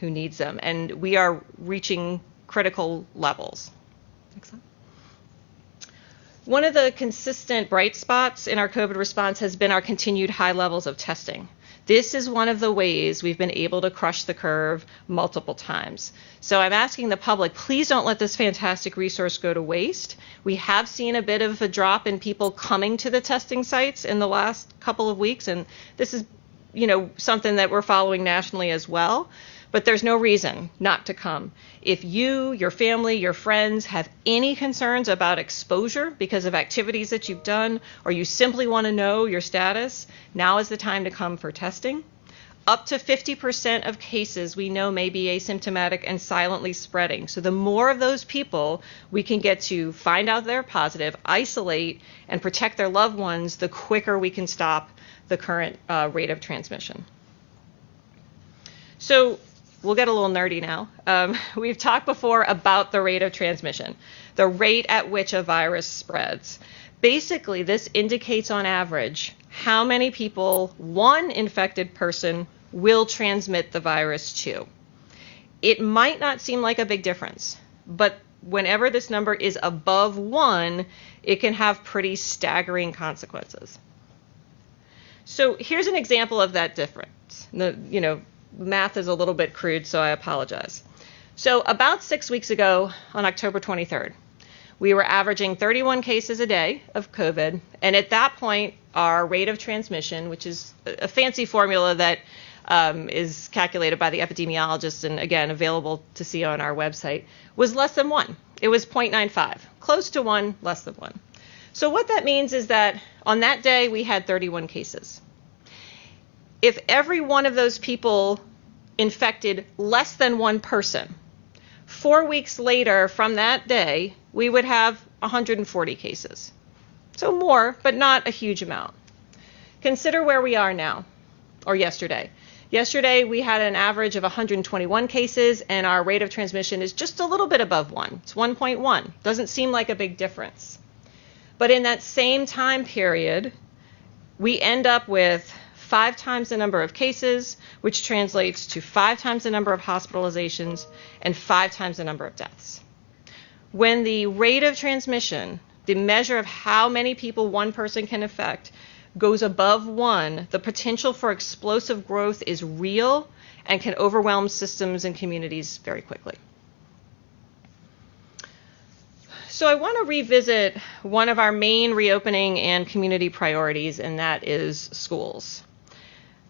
who needs them, and we are reaching critical levels. Next slide. One of the consistent bright spots in our COVID response has been our continued high levels of testing. This is one of the ways we've been able to crush the curve multiple times. So I'm asking the public, please don't let this fantastic resource go to waste. We have seen a bit of a drop in people coming to the testing sites in the last couple of weeks, and this is, something that we're following nationally as well. But there's no reason not to come. If you, your family, your friends have any concerns about exposure because of activities that you've done, or you simply want to know your status, now is the time to come for testing. Up to 50% of cases we know may be asymptomatic and silently spreading. So the more of those people we can get to find out they're positive, isolate, and protect their loved ones, the quicker we can stop the current rate of transmission. So we'll get a little nerdy now. We've talked before about the rate of transmission, the rate at which a virus spreads. Basically, this indicates on average how many people one infected person will transmit the virus to. It might not seem like a big difference, but whenever this number is above 1, it can have pretty staggering consequences. So here's an example of that difference. Math is a little bit crude, so I apologize. So about 6 weeks ago, on October 23rd, we were averaging 31 cases a day of COVID, and at that point, our rate of transmission, which is a fancy formula that is calculated by the epidemiologists and again available to see on our website, was less than 1. It was 0.95, close to 1, less than 1. So what that means is that on that day, we had 31 cases. If every one of those people infected less than one person, 4 weeks later from that day, we would have 140 cases. So more, but not a huge amount. Consider where we are now, or yesterday. Yesterday, we had an average of 121 cases, and our rate of transmission is just a little bit above 1. It's 1.1. Doesn't seem like a big difference. But in that same time period, we end up with 5 times the number of cases, which translates to 5 times the number of hospitalizations and 5 times the number of deaths. When the rate of transmission, the measure of how many people one person can affect, goes above 1, the potential for explosive growth is real and can overwhelm systems and communities very quickly. So I want to revisit one of our main reopening and community priorities, and that is schools.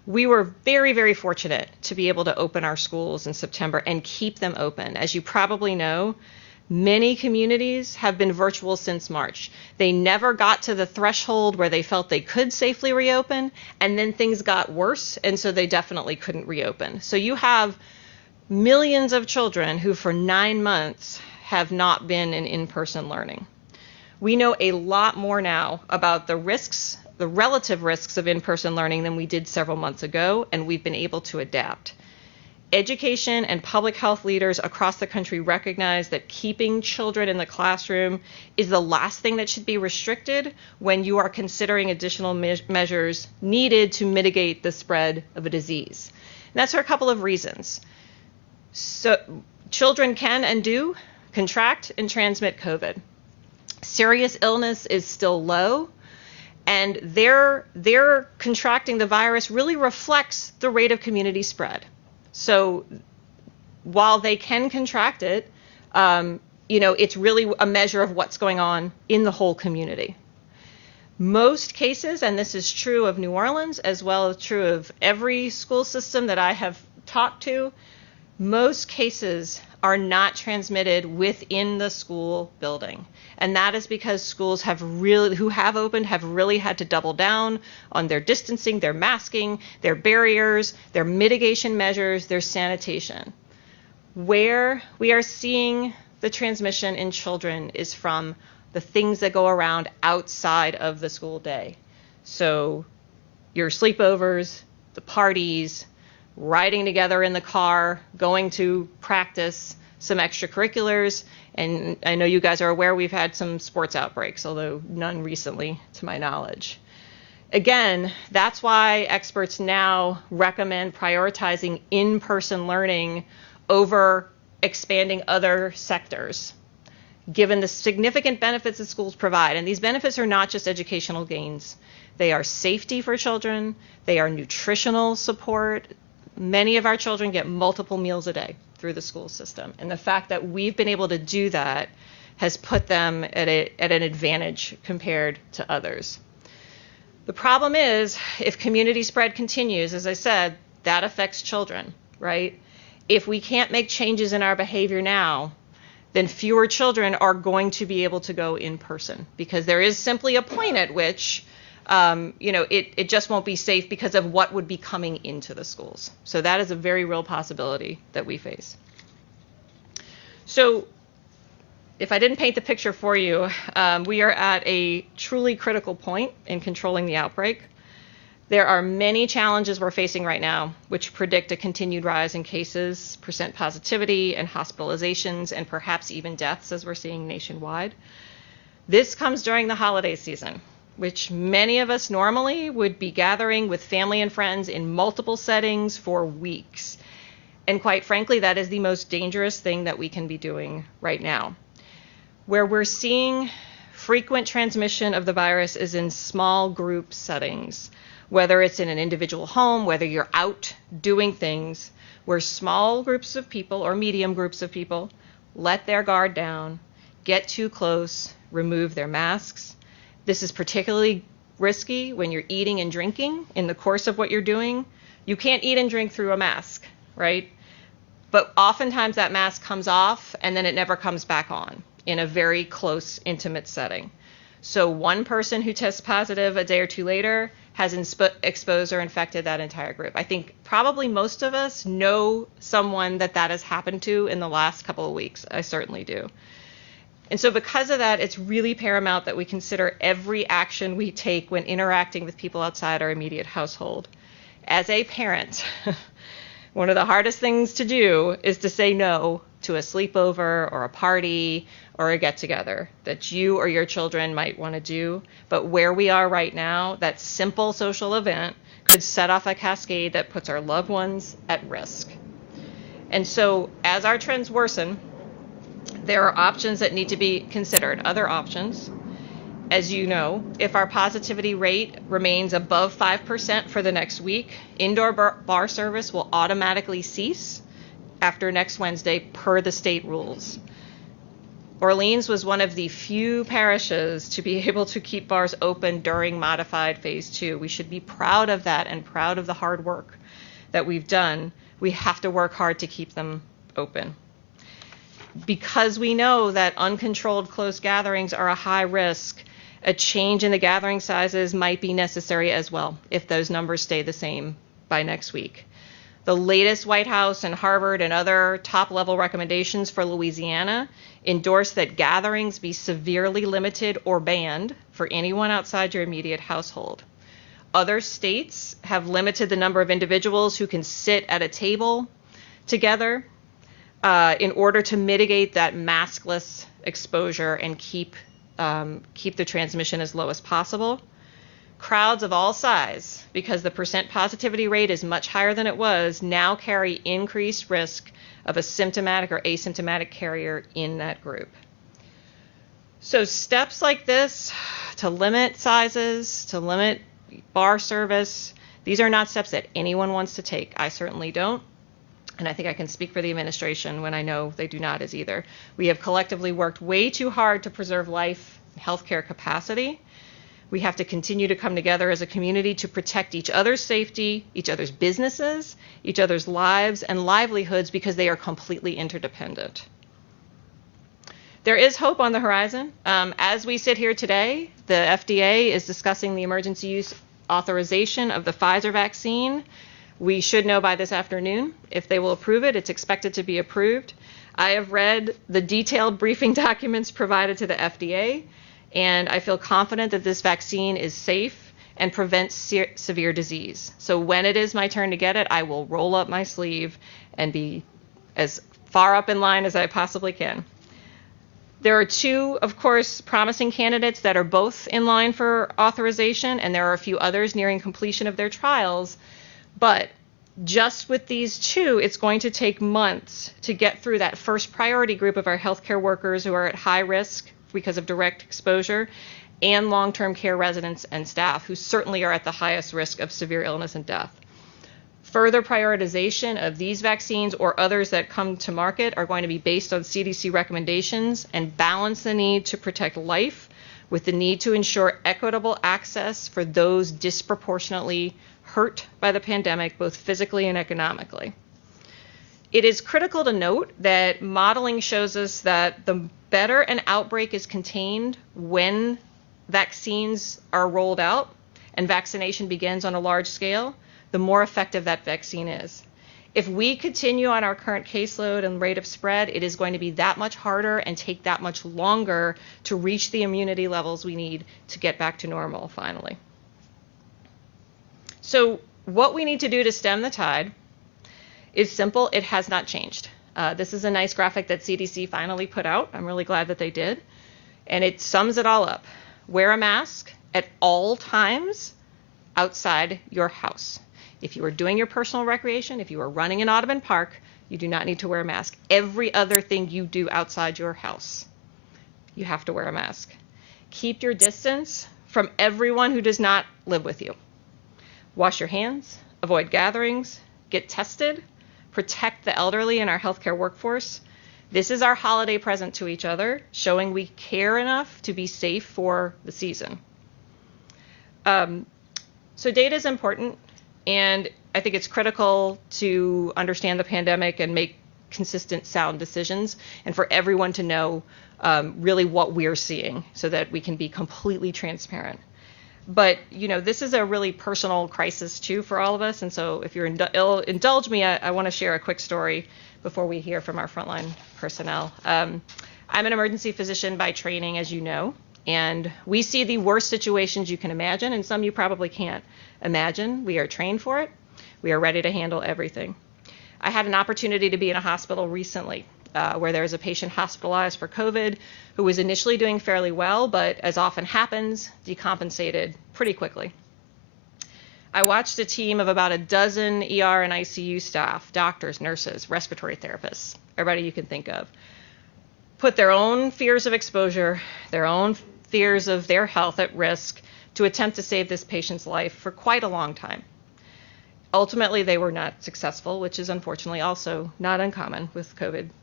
We were very, very fortunate to be able to open our schools in September and keep them open. As you probably know, many communities have been virtual since March. They never got to the threshold where they felt they could safely reopen, and then things got worse, and so they definitely couldn't reopen. So you have millions of children who for 9 months have not been in in-person learning. We know a lot more now about the risks, the relative risks of in-person learning than we did several months ago, and we've been able to adapt. Education and public health leaders across the country recognize that keeping children in the classroom is the last thing that should be restricted when you are considering additional measures needed to mitigate the spread of a disease. And that's for a couple of reasons. So children can and do contract and transmit COVID. Serious illness is still low, and their contracting the virus really reflects the rate of community spread. So while they can contract it, it's really a measure of what's going on in the whole community. Most cases, and this is true of New Orleans as well as true of every school system that I have talked to, most cases are not transmitted within the school building. And that is because schools who have opened have really had to double down on their distancing, their masking, their barriers, their mitigation measures, their sanitation. Where we are seeing the transmission in children is from the things that go around outside of the school day. So your sleepovers, the parties, riding together in the car, going to practice, some extracurriculars, and I know you guys are aware we've had some sports outbreaks, although none recently to my knowledge. Again, that's why experts now recommend prioritizing in-person learning over expanding other sectors, given the significant benefits that schools provide. And these benefits are not just educational gains. They are safety for children. They are nutritional support. Many of our children get multiple meals a day through the school system. And the fact that we've been able to do that has put them at an advantage compared to others. The problem is, if community spread continues, as I said, that affects children, right? If we can't make changes in our behavior now, then fewer children are going to be able to go in person, because there is simply a point at which it just won't be safe because of what would be coming into the schools. So that is a very real possibility that we face. So if I didn't paint the picture for you, we are at a truly critical point in controlling the outbreak. There are many challenges we're facing right now, which predict a continued rise in cases, percent positivity, and hospitalizations, and perhaps even deaths, as we're seeing nationwide. This comes during the holiday season, which many of us normally would be gathering with family and friends in multiple settings for weeks. And quite frankly, that is the most dangerous thing that we can be doing right now. Where we're seeing frequent transmission of the virus is in small group settings, whether it's in an individual home, whether you're out doing things, where small groups of people or medium groups of people let their guard down, get too close, remove their masks. This is particularly risky when you're eating and drinking in the course of what you're doing. You can't eat and drink through a mask, right? But oftentimes that mask comes off and then it never comes back on in a very close, intimate setting. So one person who tests positive a day or two later has exposed or infected that entire group. I think probably most of us know someone that has happened to in the last couple of weeks. I certainly do. And so because of that, it's really paramount that we consider every action we take when interacting with people outside our immediate household. As a parent, one of the hardest things to do is to say no to a sleepover or a party or a get-together that you or your children might want to do. But where we are right now, that simple social event could set off a cascade that puts our loved ones at risk. And so as our trends worsen, there are options that need to be considered, other options. As you know, if our positivity rate remains above 5% for the next week, indoor bar service will automatically cease after next Wednesday per the state rules. Orleans was one of the few parishes to be able to keep bars open during modified phase 2. We should be proud of that and proud of the hard work that we've done. We have to work hard to keep them open. Because we know that uncontrolled close gatherings are a high risk, a change in the gathering sizes might be necessary as well if those numbers stay the same by next week. The latest White House and Harvard and other top-level recommendations for Louisiana endorse that gatherings be severely limited or banned for anyone outside your immediate household. Other states have limited the number of individuals who can sit at a table together in order to mitigate that maskless exposure and keep the transmission as low as possible. Crowds of all size, because the percent positivity rate is much higher than it was, now carry increased risk of a symptomatic or asymptomatic carrier in that group. So steps like this to limit sizes, to limit bar service, these are not steps that anyone wants to take. I certainly don't. And I think I can speak for the administration when I know they do not as either. We have collectively worked way too hard to preserve life and healthcare capacity. We have to continue to come together as a community to protect each other's safety, each other's businesses, each other's lives and livelihoods, because they are completely interdependent. There is hope on the horizon. As we sit here today, the FDA is discussing the emergency use authorization of the Pfizer vaccine. We should know by this afternoon if they will approve it. It's expected to be approved. I have read the detailed briefing documents provided to the FDA, and I feel confident that this vaccine is safe and prevents severe disease. So when it is my turn to get it, I will roll up my sleeve and be as far up in line as I possibly can. There are two, of course, promising candidates that are both in line for authorization, and there are a few others nearing completion of their trials. But just with these two, it's going to take months to get through that first priority group of our healthcare workers who are at high risk because of direct exposure, and long-term care residents and staff who certainly are at the highest risk of severe illness and death. Further prioritization of these vaccines or others that come to market are going to be based on CDC recommendations and balance the need to protect life with the need to ensure equitable access for those disproportionately hurt by the pandemic, both physically and economically. It is critical to note that modeling shows us that the better an outbreak is contained when vaccines are rolled out and vaccination begins on a large scale, the more effective that vaccine is. If we continue on our current caseload and rate of spread, it is going to be that much harder and take that much longer to reach the immunity levels we need to get back to normal finally. So what we need to do to stem the tide is simple. It has not changed. This is a nice graphic that CDC finally put out. I'm really glad that they did. And it sums it all up. Wear a mask at all times outside your house. If you are doing your personal recreation, if you are running in Audubon Park, you do not need to wear a mask. Every other thing you do outside your house, you have to wear a mask. Keep your distance from everyone who does not live with you. Wash your hands, avoid gatherings, get tested, protect the elderly in our healthcare workforce. This is our holiday present to each other, showing we care enough to be safe for the season. So data is important. And I think it's critical to understand the pandemic and make consistent, sound decisions, and for everyone to know really what we're seeing so that we can be completely transparent. But, you know, this is a really personal crisis, too, for all of us. And so if you'll indulge me, I want to share a quick story before we hear from our frontline personnel. I'm an emergency physician by training, as you know, and we see the worst situations you can imagine, and some you probably can't imagine. We are trained for it. We are ready to handle everything. I had an opportunity to be in a hospital recently where there was a patient hospitalized for COVID who was initially doing fairly well, but as often happens, decompensated pretty quickly. I watched a team of about a dozen ER and ICU staff, doctors, nurses, respiratory therapists, everybody you can think of, put their own fears of exposure, their own fears of their health at risk to attempt to save this patient's life for quite a long time. Ultimately, they were not successful, which is unfortunately also not uncommon with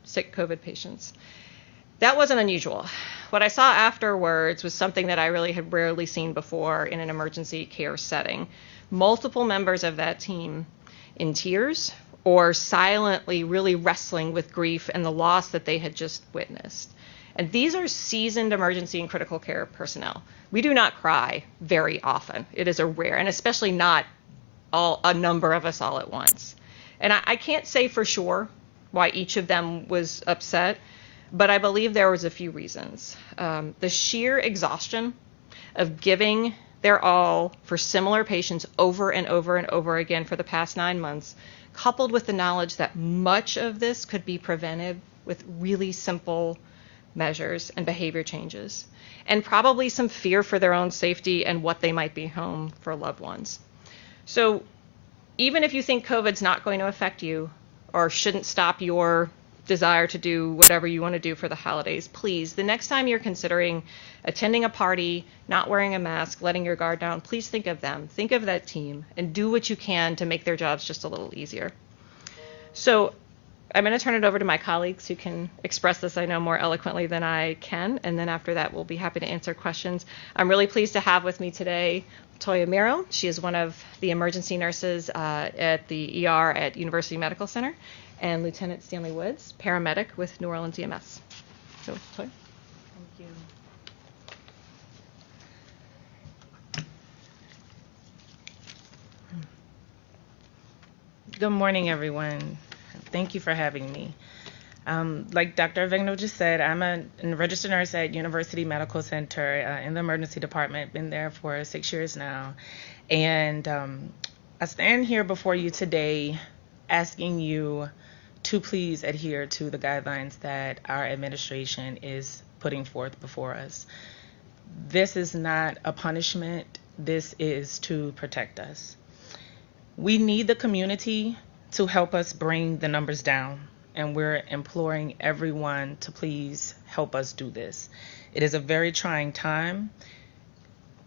sick COVID patients. That wasn't unusual. What I saw afterwards was something that I really had rarely seen before in an emergency care setting. Multiple members of that team in tears or silently really wrestling with grief and the loss that they had just witnessed. And these are seasoned emergency and critical care personnel. We do not cry very often. It is a rare, and especially not a number of us all at once. And I can't say for sure why each of them was upset, but I believe there was a few reasons. The sheer exhaustion of giving their all for similar patients over and over and over again for the past 9 months, coupled with the knowledge that much of this could be prevented with really simple measures and behavior changes, and probably some fear for their own safety and what they might be home for loved ones. So even if you think COVID's not going to affect you or shouldn't stop your desire to do whatever you want to do for the holidays, please, the next time you're considering attending a party, not wearing a mask, letting your guard down, please think of them, think of that team, and do what you can to make their jobs just a little easier. So I'm going to turn it over to my colleagues who can express this, I know, more eloquently than I can, and then after that we'll be happy to answer questions. I'm really pleased to have with me today Toya Miro. She is one of the emergency nurses at the ER at University Medical Center, and Lieutenant Stanley Woods, paramedic with New Orleans EMS. So, Toya. Thank you. Good morning, everyone. Thank you for having me. Like Dr. Avegno just said, I'm a registered nurse at University Medical Center in the emergency department. Been there for 6 years now. And I stand here before you today asking you to please adhere to the guidelines that our administration is putting forth before us. This is not a punishment. This is to protect us. We need the community to help us bring the numbers down, and we're imploring everyone to please help us do this. It is a very trying time,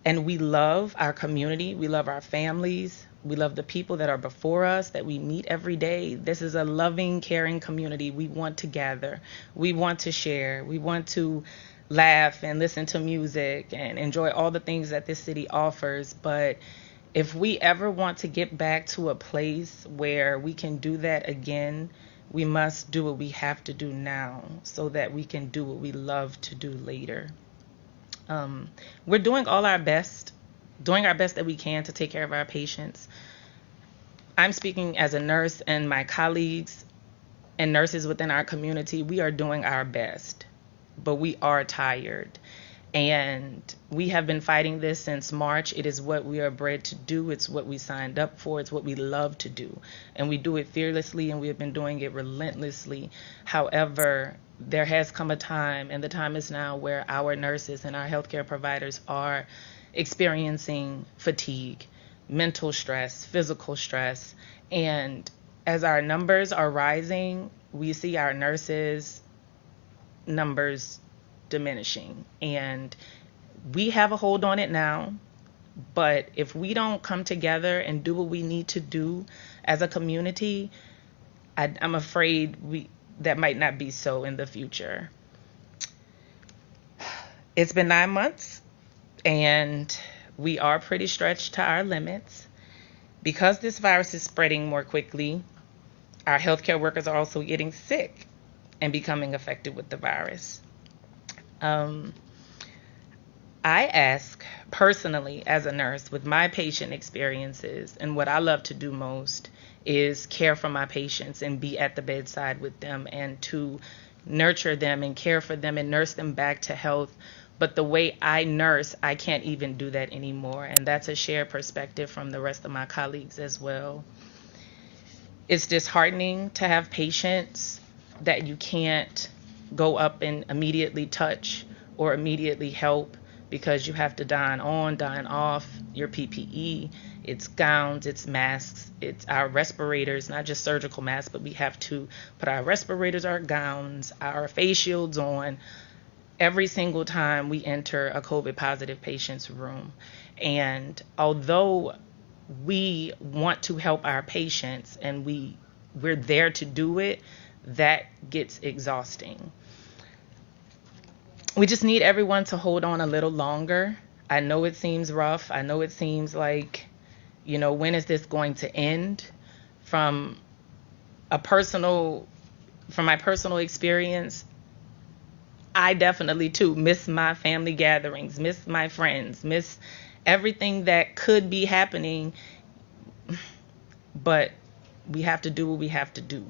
and we love our community. We love our families. We love the people that are before us, that we meet every day. This is a loving, caring community. We want to gather. We want to share. We want to laugh and listen to music and enjoy all the things that this city offers. But if we ever want to get back to a place where we can do that again, we must do what we have to do now so that we can do what we love to do later. We're doing our best that we can to take care of our patients. I'm speaking as a nurse, and my colleagues and nurses within our community, we are doing our best, but we are tired. And we have been fighting this since March. It is what we are bred to do. It's what we signed up for. It's what we love to do. And we do it fearlessly, and we have been doing it relentlessly. However, there has come a time, and the time is now, where our nurses and our healthcare providers are experiencing fatigue, mental stress, physical stress. And as our numbers are rising, we see our nurses' numbers diminishing. And we have a hold on it now, but if we don't come together and do what we need to do as a community, I'm afraid that might not be so in the future. It's been 9 months, and we are pretty stretched to our limits. Because this virus is spreading more quickly, our healthcare workers are also getting sick and becoming affected with the virus. I ask personally, as a nurse, with my patient experiences, and what I love to do most is care for my patients and be at the bedside with them and to nurture them and care for them and nurse them back to health. But the way I nurse, I can't even do that anymore. And that's a shared perspective from the rest of my colleagues as well. It's disheartening to have patients that you can't go up and immediately touch or immediately help because you have to dine on, dine off your PPE. It's gowns, it's masks, it's our respirators, not just surgical masks, but we have to put our respirators, our gowns, our face shields on every single time we enter a COVID positive patient's room. And although we want to help our patients and we're there to do it, that gets exhausting. We just need everyone to hold on a little longer. I know it seems rough. I know it seems like, when is this going to end? From my personal experience, I definitely too miss my family gatherings, miss my friends, miss everything that could be happening. But we have to do what we have to do.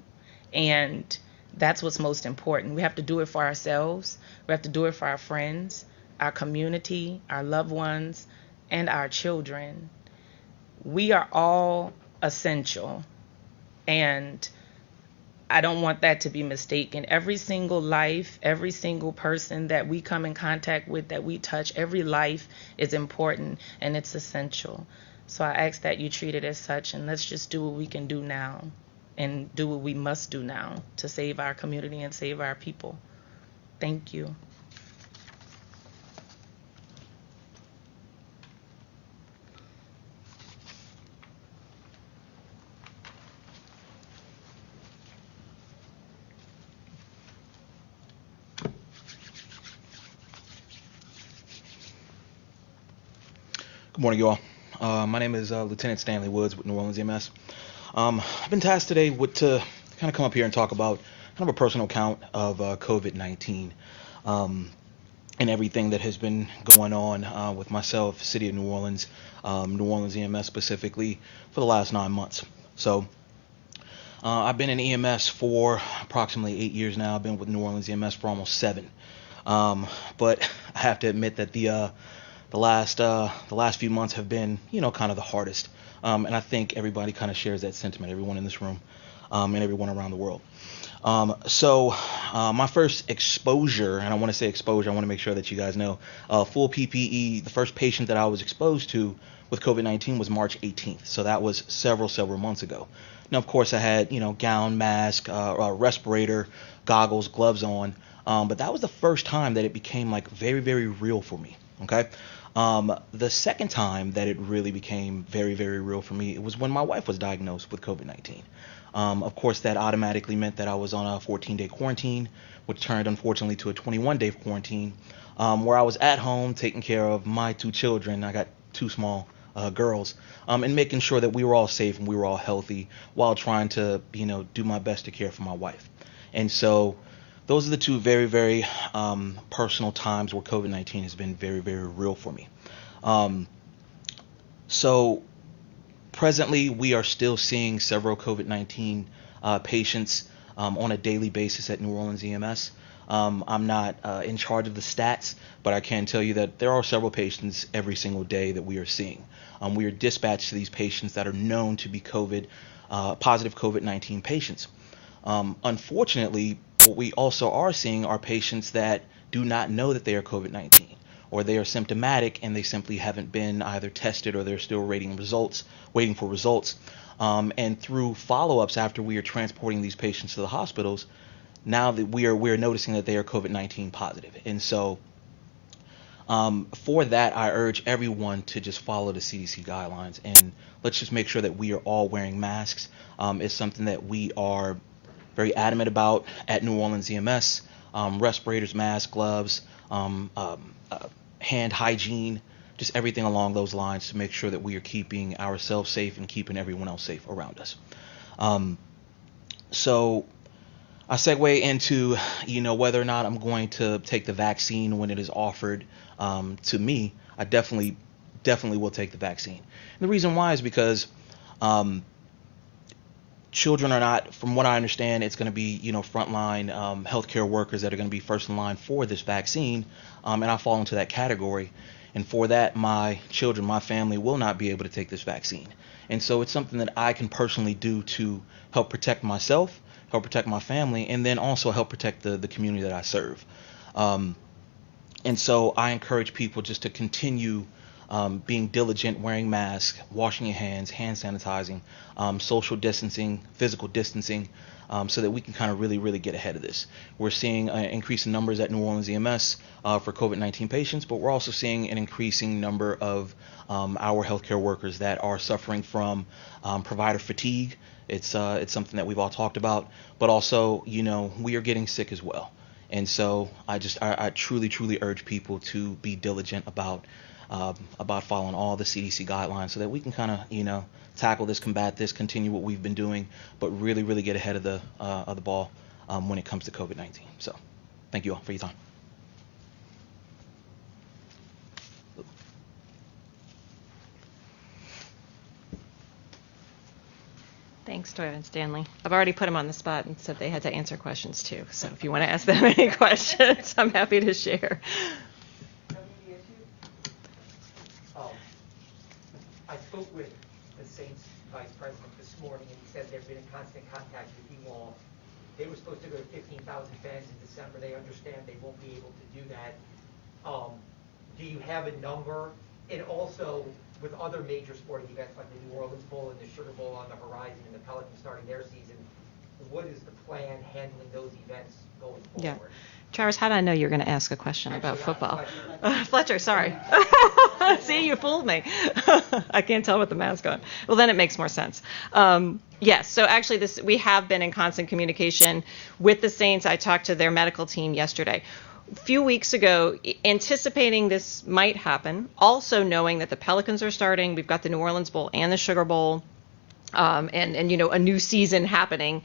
And that's what's most important. We have to do it for ourselves. We have to do it for our friends, our community, our loved ones, and our children. We are all essential, and I don't want that to be mistaken. Every single life, every single person that we come in contact with, that we touch, every life is important and it's essential. So I ask that you treat it as such, and let's just do what we can do now and do what we must do now to save our community and save our people. Thank you. Good morning, you all. My name is Lieutenant Stanley Woods with New Orleans EMS. I've been tasked today to kind of come up here and talk about kind of a personal account of COVID-19 and everything that has been going on with myself, City of New Orleans EMS specifically, for the last 9 months. So I've been in EMS for approximately 8 years now. I've been with New Orleans EMS for almost 7. But I have to admit that the last few months have been, kind of the hardest. And I think everybody kind of shares that sentiment, everyone in this room, and everyone around the world. My first exposure, and I want to say exposure, I want to make sure that you guys know, full PPE, the first patient that I was exposed to with COVID-19 was March 18th. So that was several months ago. Now, of course, I had, gown, mask, respirator, goggles, gloves on. But that was the first time that it became like very real for me. Okay. The second time that it really became very real for me, it was when my wife was diagnosed with COVID-19. Of course, that automatically meant that I was on a 14-day quarantine, which turned unfortunately to a 21-day quarantine, where I was at home taking care of my two children. I got two small girls, and making sure that we were all safe and we were all healthy while trying to, do my best to care for my wife. And so those are the two very personal times where COVID-19 has been very real for me. So presently, we are still seeing several COVID-19 patients on a daily basis at New Orleans EMS. I'm not in charge of the stats, but I can tell you that there are several patients every single day that we are seeing. We are dispatched to these patients that are known to be positive COVID-19 patients. Unfortunately, what we also are seeing are patients that do not know that they are COVID-19, or they are symptomatic and they simply haven't been either tested, or they're still waiting for results. And through follow-ups after we are transporting these patients to the hospitals, now that we are noticing that they are COVID-19 positive. And so for that, I urge everyone to just follow the CDC guidelines, and let's just make sure that we are all wearing masks. It's something that we are very adamant about at New Orleans EMS. Respirators, masks, gloves, hand hygiene, just everything along those lines to make sure that we are keeping ourselves safe and keeping everyone else safe around us. So I segue into, whether or not I'm going to take the vaccine when it is offered to me. I definitely will take the vaccine. And the reason why is because children are not, from what I understand, it's going to be, frontline healthcare workers that are going to be first in line for this vaccine, and I fall into that category. And for that, my children, my family will not be able to take this vaccine. And so it's something that I can personally do to help protect myself, help protect my family, and then also help protect the community that I serve. And so I encourage people just to continue being diligent, wearing masks, washing your hands, hand sanitizing, social distancing, physical distancing, so that we can kind of really get ahead of this. We're seeing an increase in numbers at New Orleans EMS for COVID-19 patients, but we're also seeing an increasing number of our healthcare workers that are suffering from provider fatigue. It's something that we've all talked about, but also, we are getting sick as well. And so I truly urge people to be diligent about following all the CDC guidelines so that we can kind of, tackle this, combat this, continue what we've been doing, but really get ahead of the ball when it comes to COVID-19. So thank you all for your time. Thanks, Toya and Stanley. I've already put them on the spot and said they had to answer questions too. So if you want to ask them any questions, I'm happy to share. I spoke with the Saints vice president this morning, and he said they've been in constant contact with you all. They were supposed to go to 15,000 fans in December. They understand they won't be able to do that. Do you have a number? And also, with other major sporting events like the New Orleans Bowl and the Sugar Bowl on the horizon and the Pelicans starting their season, what is the plan handling those events going forward? Yeah. Travis, how did I know you were going to ask a question about football? Fletcher, sorry. See, you fooled me. I can't tell with the mask on. Well, then it makes more sense. Yes, so actually we have been in constant communication with the Saints. I talked to their medical team yesterday. A few weeks ago, anticipating this might happen, also knowing that the Pelicans are starting, we've got the New Orleans Bowl and the Sugar Bowl, and a new season happening.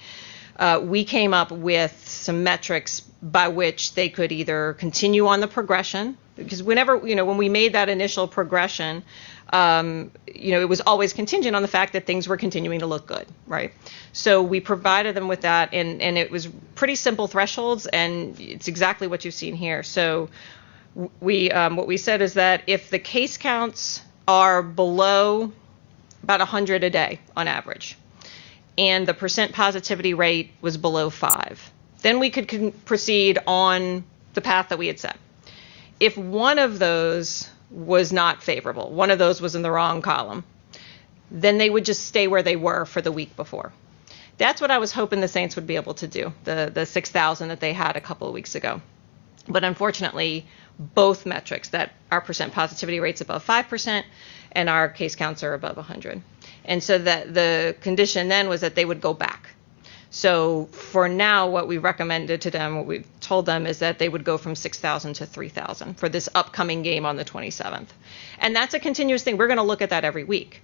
We came up with some metrics by which they could either continue on the progression, because whenever, when we made that initial progression, it was always contingent on the fact that things were continuing to look good, right? So we provided them with that, and it was pretty simple thresholds, and it's exactly what you've seen here. So we what we said is that if the case counts are below about 100 a day on average, and the percent positivity rate was below 5. Then we could proceed on the path that we had set. If one of those was not favorable, one of those was in the wrong column, then they would just stay where they were for the week before. That's what I was hoping the Saints would be able to do, the 6,000 that they had a couple of weeks ago. But unfortunately, both metrics, that our percent positivity rate's above 5% and our case counts are above 100. And so that the condition then was that they would go back. So for now, what we recommended to them, what we told them is that they would go from 6,000 to 3,000 for this upcoming game on the 27th. And that's a continuous thing. We're going to look at that every week.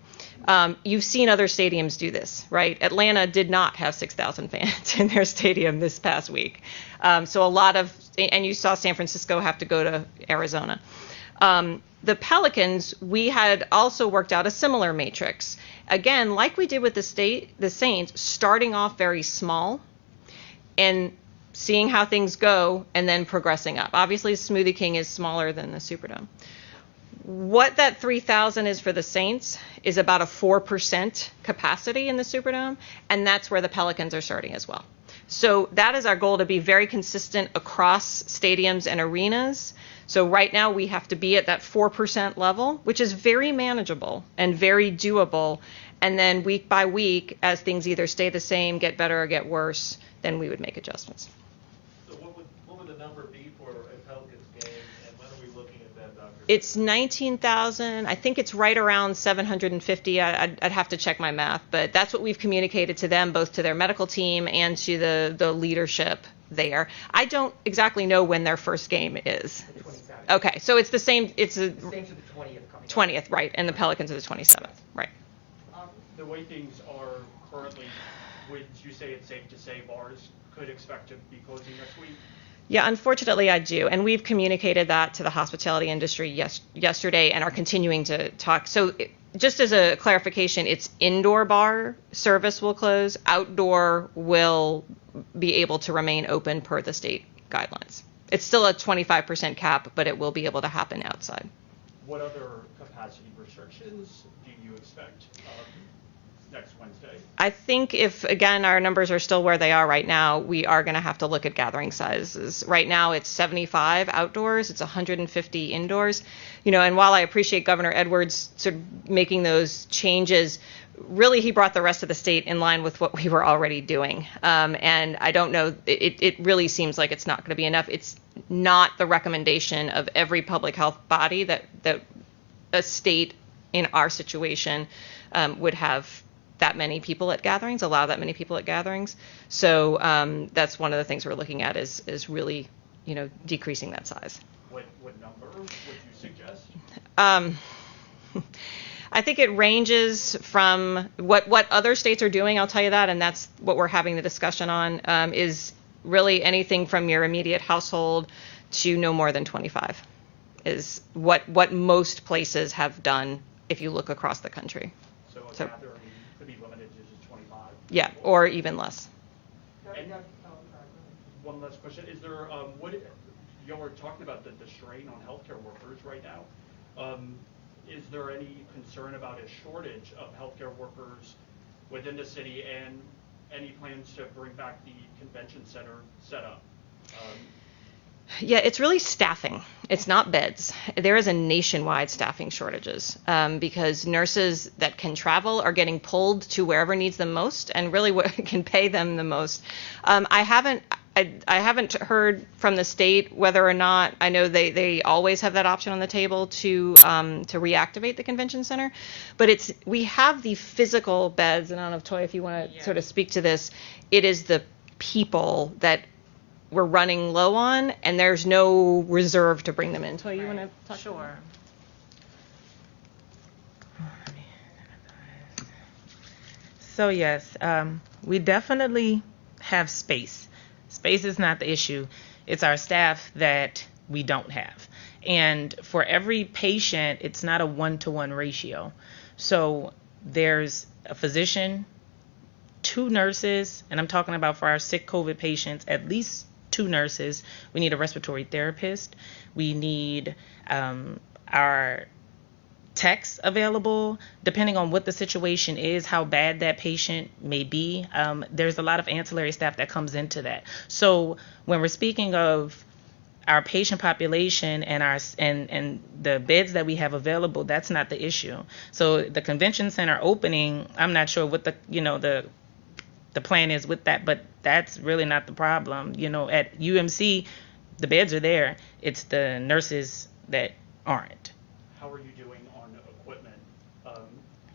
You've seen other stadiums do this, right? Atlanta did not have 6,000 fans in their stadium this past week. So a lot of, and you saw San Francisco have to go to Arizona. The Pelicans, we had also worked out a similar matrix. Again, like we did with the Saints, starting off very small and seeing how things go and then progressing up. Obviously, Smoothie King is smaller than the Superdome. What that 3,000 is for the Saints is about a 4% capacity in the Superdome, and that's where the Pelicans are starting as well. So that is our goal, to be very consistent across stadiums and arenas. So right now we have to be at that 4% level, which is very manageable and very doable. And then week by week, as things either stay the same, get better, or get worse, then we would make adjustments. So what would the number be for a Pelicans game, and when are we looking at that, Dr.? It's 19,000. I think it's right around 750. I'd have to check my math, but that's what we've communicated to them, both to their medical team and to the leadership there. I don't exactly know when their first game is. The 27th. Okay, so it's the same. It's the The Saints are the 20th coming up. 20th, right? And the Pelicans are the 27th, right? The way things are currently, would you say it's safe to say bars could expect to be closing next week? Yeah, unfortunately I do. And we've communicated that to the hospitality industry yesterday and are continuing to talk. So just as a clarification, it's indoor bar service will close. Outdoor will be able to remain open per the state guidelines. It's still a 25% cap, but it will be able to happen outside. What other capacity restrictions do you expect next Wednesday? I think if, again, our numbers are still where they are right now, we are going to have to look at gathering sizes. Right now, it's 75 outdoors, it's 150 indoors. You know, and while I appreciate Governor Edwards sort of making those changes, really he brought the rest of the state in line with what we were already doing. And I don't know, it really seems like it's not going to be enough. It's not the recommendation of every public health body that a state in our situation would have that many people at gatherings, allow that many people at gatherings. So that's one of the things we're looking at is really, you know, decreasing that size. What number would you suggest? I think it ranges from what other states are doing, I'll tell you that, and that's what we're having the discussion on, is really anything from your immediate household to no more than 25 is what most places have done if you look across the country. So a gathering could be limited to just 25? Yeah, or even less. And one last question. Is there, you were talking about the strain on healthcare workers right now. Is there any concern about a shortage of healthcare workers within the city, and any plans to bring back the convention center setup? Yeah, it's really staffing. It's not beds. There is a nationwide staffing shortages because nurses that can travel are getting pulled to wherever needs them most and really what can pay them the most. I haven't heard from the state whether or not, I know they always have that option on the table to reactivate the convention center, but we have the physical beds, and I don't know, Toy, if you want to sort of speak to this. It is the people that we're running low on, and there's no reserve to bring them in. Toy, you want to talk? Sure. So yes, we definitely have space. Space is not the issue. It's our staff that we don't have. And for every patient, it's not a 1-to-1 ratio. So there's a physician, 2 nurses, and I'm talking about for our sick COVID patients, at least 2 nurses. We need a respiratory therapist. We need our techs available, depending on what the situation is, how bad that patient may be. There's a lot of ancillary staff that comes into that. So when we're speaking of our patient population and our and the beds that we have available, that's not the issue. So the convention center opening, I'm not sure what the plan is with that, but that's really not the problem. At UMC, the beds are there. It's the nurses that aren't. How are you doing on equipment,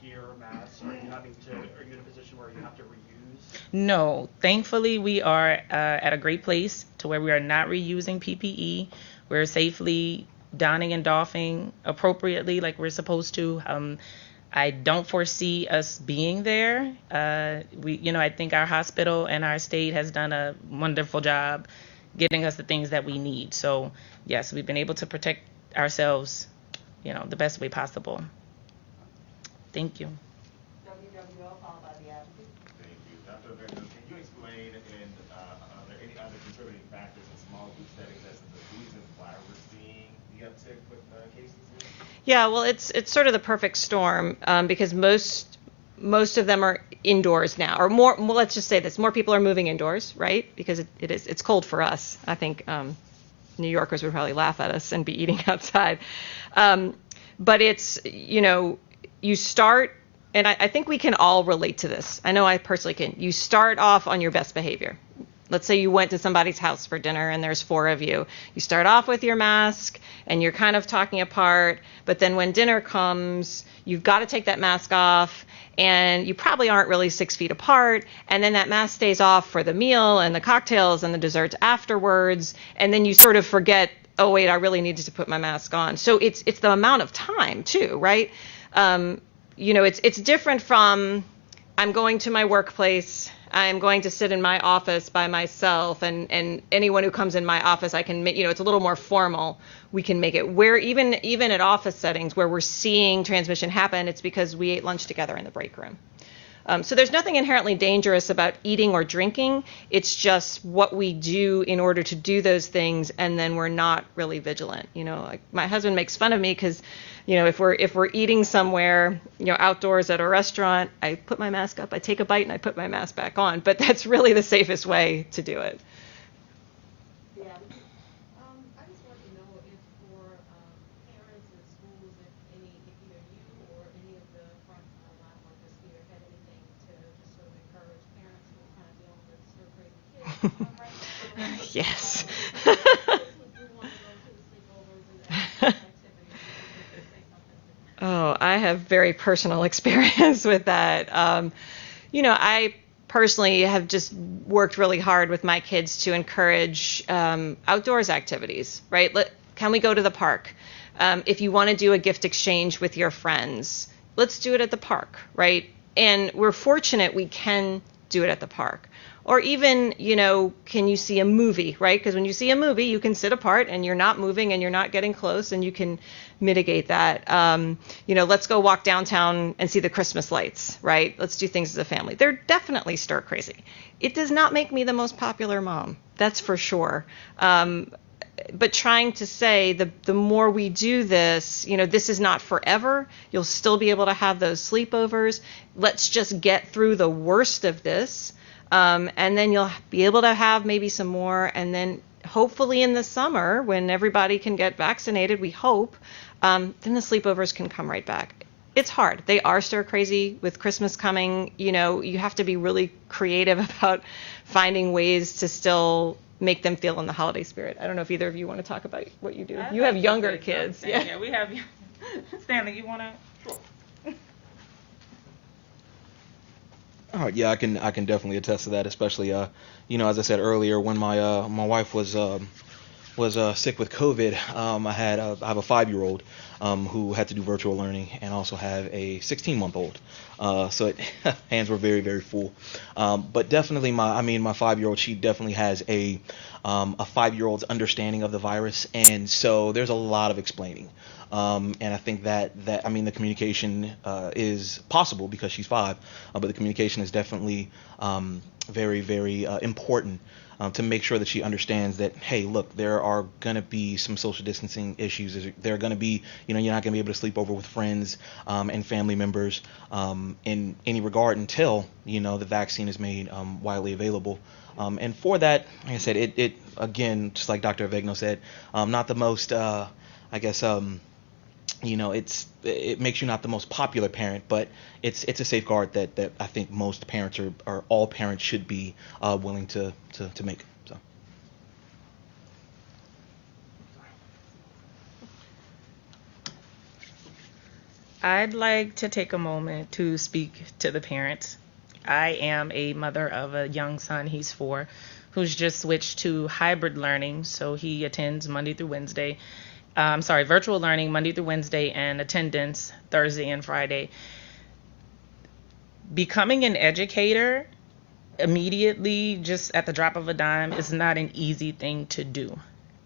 gear, masks? Are you in a position where you have to reuse? No, thankfully we are at a great place to where we are not reusing PPE. We're safely donning and doffing appropriately like we're supposed to. I don't foresee us being there. I think our hospital and our state has done a wonderful job getting us the things that we need. So yes, we've been able to protect ourselves, the best way possible. Thank you. WWL followed by the advocate. Thank you. Dr. Avegno, can you explain, and are there any other contributing factors in small group settings as to the reasons why we're seeing the uptick with cases here? Yeah, well, it's sort of the perfect storm because most of them are indoors now, or more. Well, let's just say this: more people are moving indoors, right? Because it's cold for us. I think New Yorkers would probably laugh at us and be eating outside. But it's you start, and I think we can all relate to this. I know I personally can. You start off on your best behavior. Let's say you went to somebody's house for dinner and there's 4 of you. You start off with your mask and you're kind of talking apart, but then when dinner comes, you've got to take that mask off and you probably aren't really 6 feet apart. And then that mask stays off for the meal and the cocktails and the desserts afterwards. And then you sort of forget, oh, wait, I really needed to put my mask on. So it's the amount of time too, right? It's different from I'm going to my workplace. I'm going to sit in my office by myself, and anyone who comes in my office, I can make, it's a little more formal. We can make it where even at office settings where we're seeing transmission happen, it's because we ate lunch together in the break room. So there's nothing inherently dangerous about eating or drinking. It's just what we do in order to do those things, and then we're not really vigilant. Like my husband makes fun of me because, if we're eating somewhere, outdoors at a restaurant, I put my mask up, I take a bite, and I put my mask back on. But that's really the safest way to do it. Yeah. I just want to know if for parents and schools, if either you or any of the frontline workers here had anything to just sort of encourage parents who are kind of dealing with stir crazy kids right now. Yes. Oh, I have very personal experience with that. I personally have just worked really hard with my kids to encourage outdoors activities, right? Can we go to the park? If you want to do a gift exchange with your friends, let's do it at the park, right? And we're fortunate we can do it at the park. Or even, can you see a movie, right? Because when you see a movie, you can sit apart and you're not moving and you're not getting close and you can mitigate that. Let's go walk downtown and see the Christmas lights, right? Let's do things as a family. They're definitely stir crazy. It does not make me the most popular mom, that's for sure. But trying to say the more we do this, this is not forever. You'll still be able to have those sleepovers. Let's just get through the worst of this. And then you'll be able to have maybe some more. And then hopefully in the summer, when everybody can get vaccinated, we hope, then the sleepovers can come right back. It's hard. They are stir crazy with Christmas coming. You have to be really creative about finding ways to still make them feel in the holiday spirit. I don't know if either of you want to talk about what you do. You have younger kids. Yeah, we have. Stanley, you want to? Sure. Yeah, I can definitely attest to that, especially as I said earlier, when my wife was sick with COVID, I have a 5-year-old who had to do virtual learning and also have a 16-month-old. So hands were very, very full. But definitely my 5-year-old, she definitely has a 5-year-old's understanding of the virus, and so there's a lot of explaining. And I think that the communication is possible because she's 5, but the communication is definitely very, very important to make sure that she understands that, hey, look, there are going to be some social distancing issues. There are going to be, you're not going to be able to sleep over with friends and family members in any regard until, the vaccine is made widely available. And for that, like I said, it again, just like Dr. Avegno said, not the most, I guess, it makes you not the most popular parent, but it's a safeguard that I think most parents or all parents should be willing to make. So. I'd like to take a moment to speak to the parents. I am a mother of a young son, he's 4, who's just switched to hybrid learning, so he attends Monday through Wednesday. Virtual learning Monday through Wednesday and attendance Thursday and Friday. Becoming an educator immediately, just at the drop of a dime, is not an easy thing to do.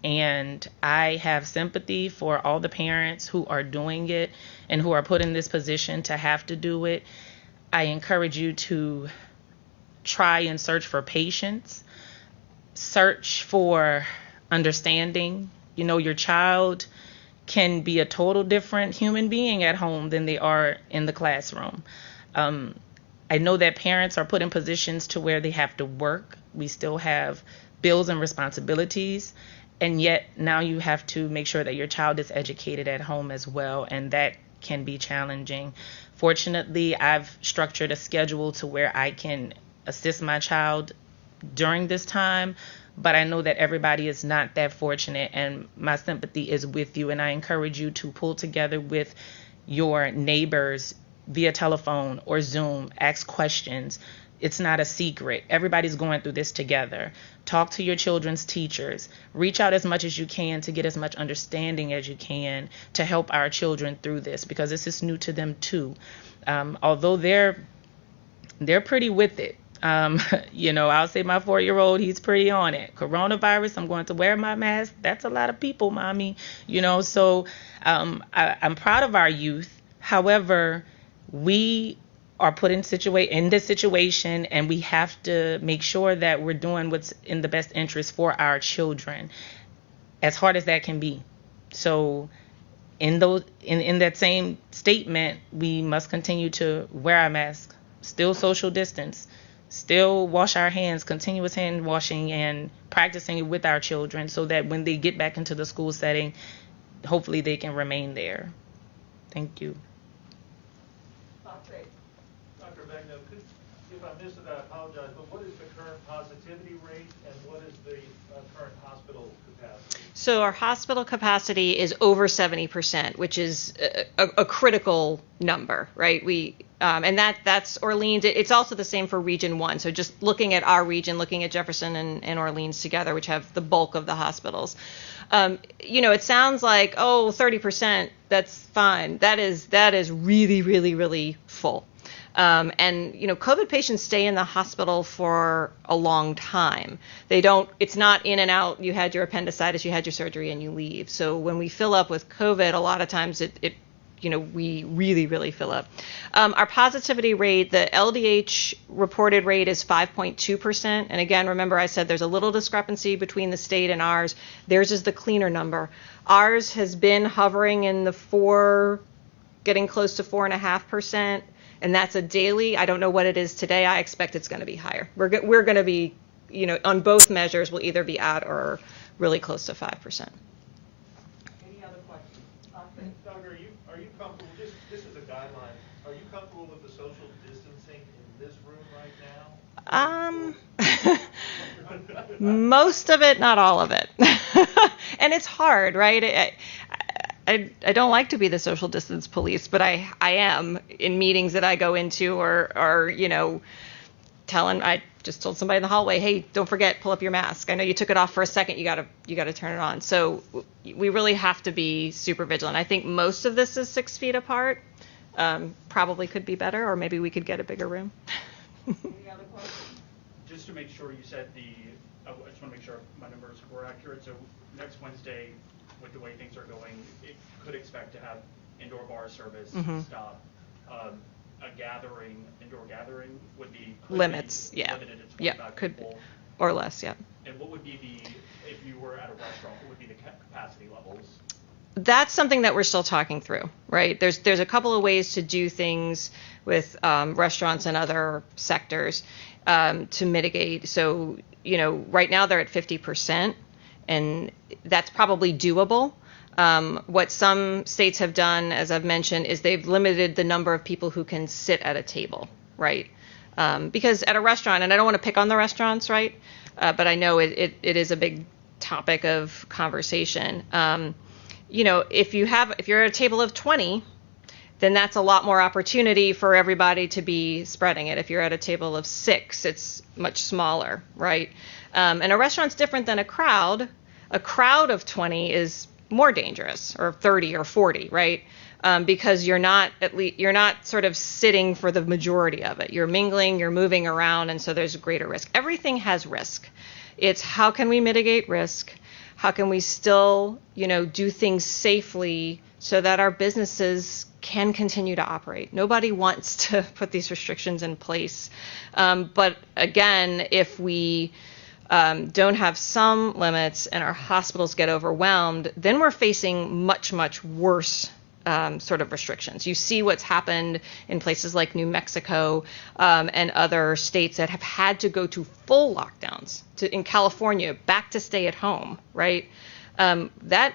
And I have sympathy for all the parents who are doing it and who are put in this position to have to do it. I encourage you to try and search for patience, search for understanding. Your child can be a total different human being at home than they are in the classroom. I know that parents are put in positions to where they have to work. We still have bills and responsibilities, and yet now you have to make sure that your child is educated at home as well, and that can be challenging. Fortunately, I've structured a schedule to where I can assist my child during this time, but I know that everybody is not that fortunate, and my sympathy is with you, and I encourage you to pull together with your neighbors via telephone or Zoom, ask questions. It's not a secret. Everybody's going through this together. Talk to your children's teachers. Reach out as much as you can to get as much understanding as you can to help our children through this, because this is new to them too. Although they're pretty with it. I'll say my 4-year-old, he's pretty on it. Coronavirus, I'm going to wear my mask. That's a lot of people, mommy. So I'm proud of our youth. However, we are put in this situation, and we have to make sure that we're doing what's in the best interest for our children, as hard as that can be. So in that same statement, we must continue to wear our masks, still social distance, still wash our hands, continuous hand washing, and practicing it with our children so that when they get back into the school setting, hopefully they can remain there. Thank you. Dr. Avegno, if I missed it, I apologize, but what is the current positivity rate and what is the current hospital capacity? So our hospital capacity is over 70%, which is a critical number, right? And that's Orleans. It's also the same for Region 1. So just looking at our region, looking at Jefferson and Orleans together, which have the bulk of the hospitals. It sounds like, 30%, that's fine. That is really, really, really full. And COVID patients stay in the hospital for a long time. It's not in and out, you had your appendicitis, you had your surgery, and you leave. So when we fill up with COVID, a lot of times we really, really fill up. Our positivity rate, the LDH reported rate is 5.2%. And again, remember I said there's a little discrepancy between the state and ours. Theirs is the cleaner number. Ours has been hovering in the getting close to 4.5%. And that's a daily. I don't know what it is today. I expect it's going to be higher. We're going to be, on both measures, we'll either be at or really close to 5%. Any other questions? Doctor, are you comfortable, this is a guideline, are you comfortable with the social distancing in this room right now? Most of it, not all of it. And it's hard, right? I don't like to be the social distance police, but I am in meetings that I go into or I just told somebody in the hallway, hey, don't forget, pull up your mask. I know you took it off for a second. You got to turn it on. So we really have to be super vigilant. I think most of this is 6 feet apart. Probably could be better, or maybe we could get a bigger room. Any other questions? Just to make sure you said I just want to make sure my numbers were accurate. So next Wednesday, with the way things are going, it could expect to have indoor bar service stop. Indoor gathering would be limits, yeah. limited to 25 could people. or less, yeah. And what would be if you were at a restaurant, what would be the capacity levels? That's something that we're still talking through, right? There's a couple of ways to do things with restaurants and other sectors to mitigate. So, right now they're at 50%, and that's probably doable. What some states have done, as I've mentioned, is they've limited the number of people who can sit at a table, right? Because at a restaurant, and I don't want to pick on the restaurants, right? But I know it is a big topic of conversation. If you're at a table of 20, then that's a lot more opportunity for everybody to be spreading it. If you're at a table of 6, it's much smaller, right? And a restaurant's different than a crowd. A crowd of 20 is more dangerous, or 30 or 40, right? Because you're not sort of sitting for the majority of it. You're mingling, you're moving around, and so there's a greater risk. Everything has risk. It's how can we mitigate risk? How can we still, do things safely so that our businesses can continue to operate? Nobody wants to put these restrictions in place. But again, if we don't have some limits and our hospitals get overwhelmed, then we're facing much, much worse sort of restrictions. You see what's happened in places like New Mexico and other states that have had to go to full lockdowns, in California, back to stay at home, right? That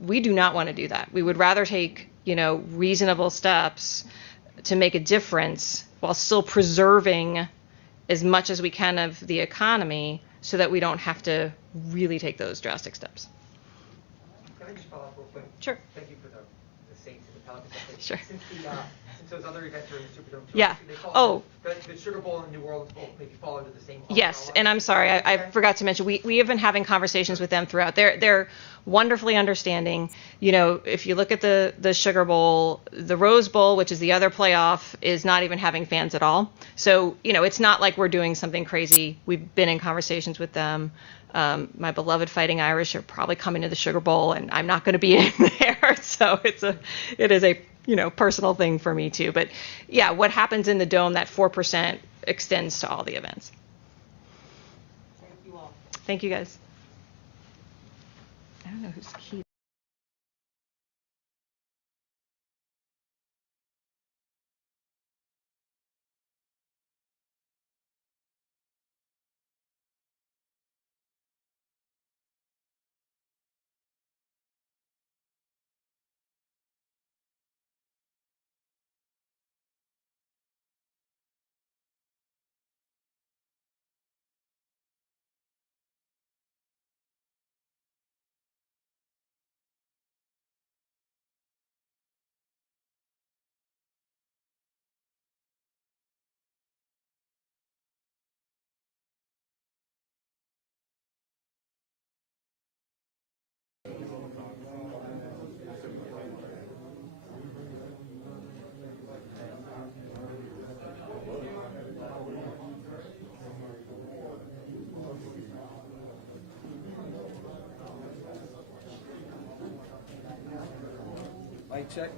we do not want to do that. We would rather take, reasonable steps to make a difference while still preserving as much as we can of the economy so that we don't have to really take those drastic steps. Can I just follow up real quick? Sure. Thank you for the Saints and the Pelicans update. Sure. Since those other events are in the Superdome too, Yeah. they call the Sugar Bowl and New Orleans Bowl maybe fall under the same umbrella. Yes, and I'm sorry, I forgot to mention, we have been having conversations with them throughout. They're wonderfully understanding. If you look at the Sugar Bowl, the Rose Bowl, which is the other playoff, is not even having fans at all. So, it's not like we're doing something crazy. We've been in conversations with them. My beloved Fighting Irish are probably coming to the Sugar Bowl, and I'm not going to be in there. So it is a personal thing for me too. But yeah, what happens in the dome, that 4% extends to all the events. Thank you all. Thank you guys. I don't know who's key.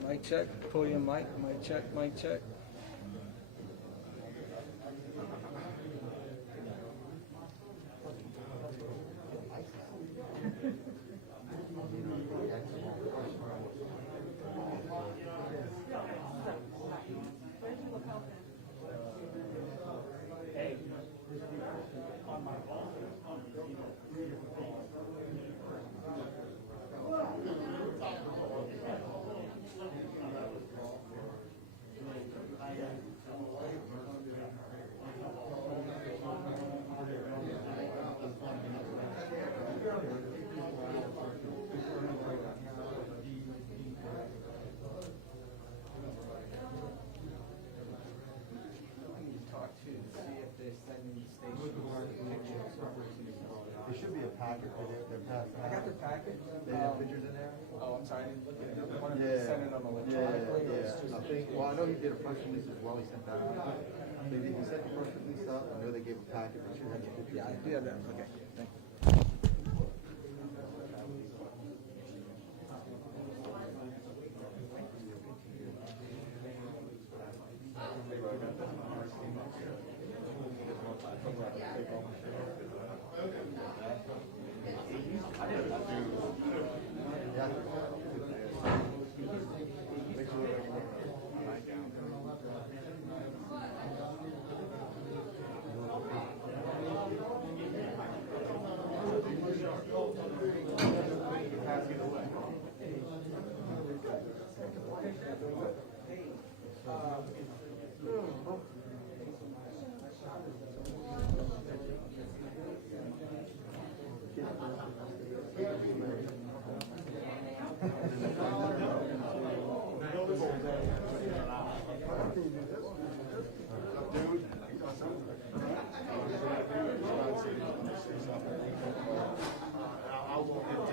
Mic check, pull your mic check. There should be a packet for their passing out. I got the packet. They have pictures in there? Oh, I'm sorry, I didn't look at it. One of them sent it on electronically. Yeah. I think, well, I know he did a press release as well, he sent that out. They didn't set the press release up, I know they gave a packet, they should have the pictures. Yeah, I do have that. Okay, thank you.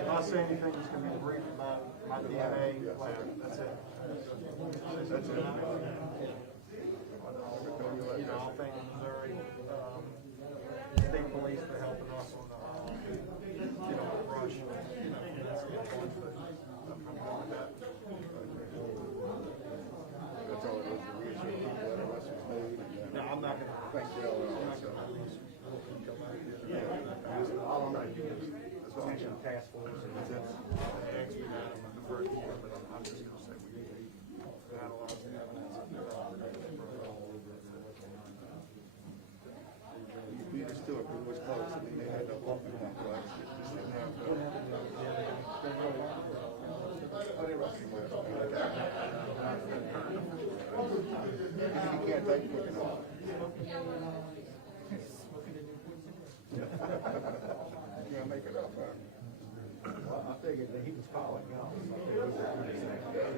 If I say anything, it's gonna be brief about my DNA lab. That's it. That's it. You know, I'll thank Missouri State Police for helping us on the brush. That's the important thing. I'm going with that. That's all it is, the reassurance that arrest was made. No, I'm not gonna. Thank you. All I'm not doing is attention task force. That's it. They asked me that in the first year, but I'm just gonna say we had a lot of evidence. We understood it was close. I mean, they had the apartment complex. Just didn't have the. Oh, they arrested him last night. You can't take it quick enough. You gotta make it up, huh? Well, I figured that he was calling y'all.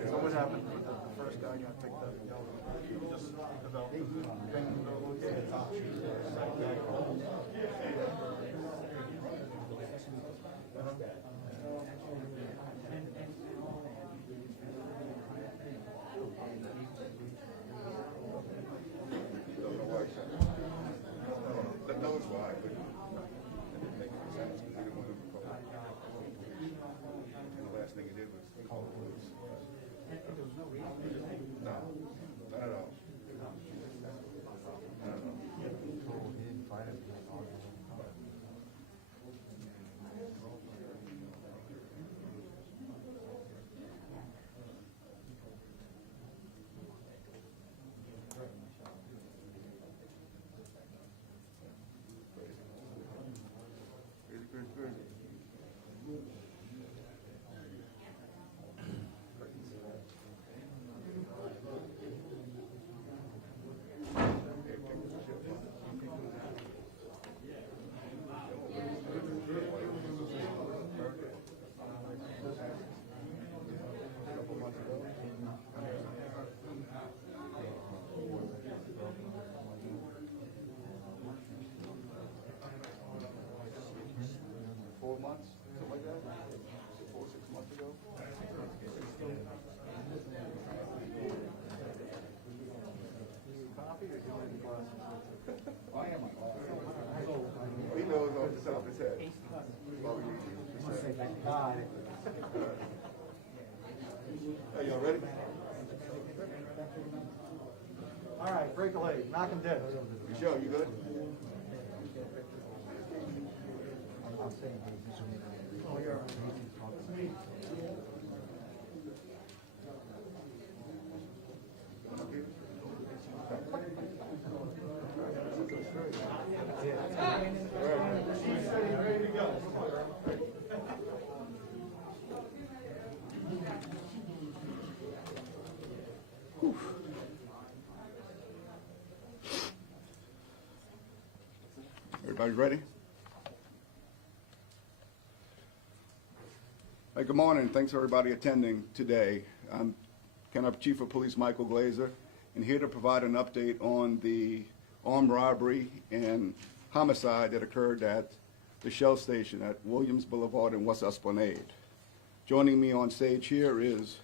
So what happened with the first guy got picked up? Y'all just developed the thing located. Don't know why. That knows why, but it didn't make any sense because he didn't want to be called. And the last thing he did was call the police. No, not at all. Not at all. Crazy. Months, something like that? 4 or 6 months ago? Coffee or do you want glasses? I am my glasses. He knows off the top of his head. Well, we usually Say thank God. Hey, y'all ready? All right, break a leg, knock him dead. Michelle, you good? Oh, you're all right. Ready to go. Everybody ready? Hey, good morning. Thanks everybody attending today. I'm Kentucky Chief of Police Michael Glazer, and here to provide an update on the armed robbery and homicide that occurred at the Shell Station at Williams Boulevard in West Esplanade. Joining me on stage here is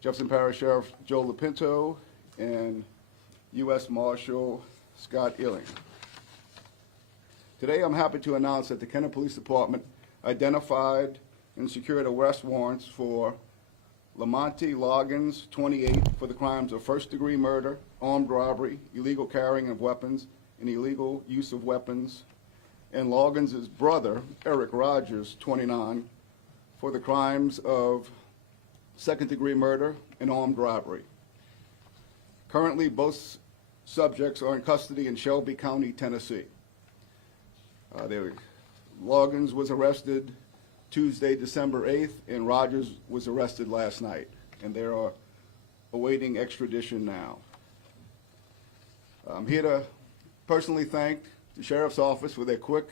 Jefferson Parish Sheriff Joe Lopinto and U.S. Marshal Scott Illing. Today I'm happy to announce that the Kentucky Police Department identified and secured arrest warrants for Lamonte Loggins, 28, for the crimes of first-degree murder, armed robbery, illegal carrying of weapons, and illegal use of weapons, and Loggins' brother, Eric Rogers, 29, for the crimes of second-degree murder and armed robbery. Currently, both subjects are in custody in Shelby County, Tennessee. Loggins was arrested Tuesday, December 8th, and Rogers was arrested last night. And there are awaiting extradition now. I'm here to personally thank the Sheriff's Office for their quick